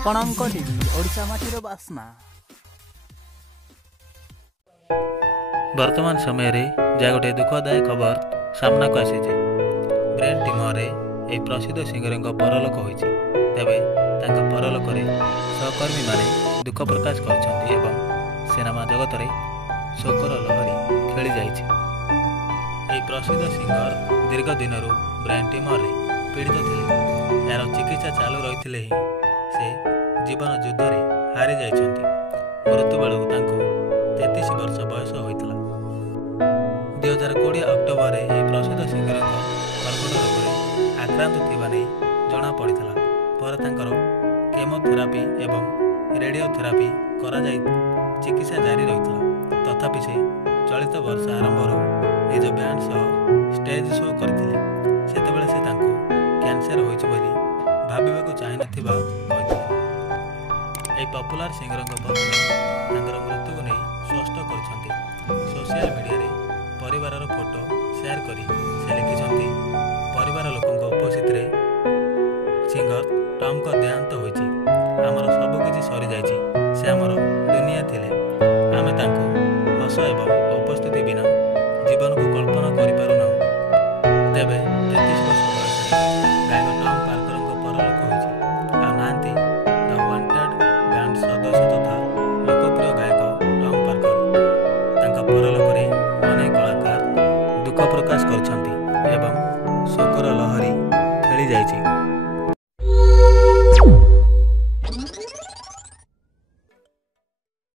ଆପଣଙ୍କ ଟିଭି ଓଡ଼ିଶା ମାଟିର ବାସ୍ନା। ବର୍ତ୍ତମାନ ସମୟରେ ଯାହା ଗୋଟିଏ ଦୁଃଖଦାୟକ ଖବର ସାମ୍ନାକୁ ଆସିଛି। ବ୍ରେନ୍ ଟ୍ୟୁମରରେ ଏହି ପ୍ରସିଦ୍ଧ ସିଙ୍ଗରଙ୍କ ପରଲୋକ ହୋଇଛି। ତେବେ ତାଙ୍କ ପରଲୋକରେ ସହକର୍ମୀମାନେ ଦୁଃଖ ପ୍ରକାଶ କରିଛନ୍ତି ଏବଂ ସିନେମା ଜଗତରେ ଶୋକର ଲହରୀ ଖେଳି ଯାଇଛି। ଏହି ପ୍ରସିଦ୍ଧ ସିଙ୍ଗର ଦୀର୍ଘ ଦିନରୁ ବ୍ରେନ୍ ଟ୍ୟୁମରରେ ପୀଡ଼ିତ ଥିଲେ। ଏହାର ଚିକିତ୍ସା ଚାଲୁ ରହିଥିଲେ ହିଁ ସେ ଜୀବନ ଯୁଦ୍ଧରେ ହାରି ଯାଇଛନ୍ତି। ମୃତ୍ୟୁ ବେଳକୁ ତାଙ୍କୁ 33 ବର୍ଷ ବୟସ ହୋଇଥିଲା। 2020 ଅକ୍ଟୋବରରେ ଏହି ପ୍ରସିଦ୍ଧ ସିଙ୍ଗରଙ୍କ କର୍କଟ ରୋଗରେ ଆକ୍ରାନ୍ତ ଥିବା ନେଇ ଜଣାପଡ଼ିଥିଲା। ପରେ ତାଙ୍କର କେମୋଥେରାପି ଏବଂ ରେଡ଼ିଓଥେରାପି କରାଯାଇ ଚିକିତ୍ସା ଜାରି ରହିଥିଲା। ତଥାପି ସେ ଚଳିତ ବର୍ଷ ଆରମ୍ଭରୁ ନିଜ ବ୍ୟାଣ୍ଡ ସହ ଷ୍ଟେଜ୍ ଶୋ କରିଥିଲେ। ସେତେବେଳେ ସେ ତାଙ୍କୁ କ୍ୟାନ୍ସର ହୋଇଛି ବୋଲି ଭାବିବାକୁ ଚାହିଁନଥିବା କହିଥିଲେ। ଏହି ପପୁଲାର ସିଙ୍ଗରଙ୍କ ପତ୍ନୀ ତାଙ୍କର ମୃତ୍ୟୁକୁ ନେଇ ସ୍ପଷ୍ଟ କରିଛନ୍ତି। ସୋସିଆଲ ମିଡ଼ିଆରେ ପରିବାରର ଫଟୋ ସେୟାର କରି ସେ ଲେଖିଛନ୍ତି, ପରିବାର ଲୋକଙ୍କ ଉପସ୍ଥିତିରେ ସିଙ୍ଗର ଟମ୍ଙ୍କ ଦେହାନ୍ତ ହୋଇଛି। ଆମର ସବୁକିଛି ସରିଯାଇଛି। ସେ ଆମର ଦୁନିଆ ଥିଲେ। ଆମେ ତାଙ୍କୁ ହସ ଏବଂ ଉପସ୍ଥିତି ବିନା ଜୀବନକୁ କଳ୍ପନା କରି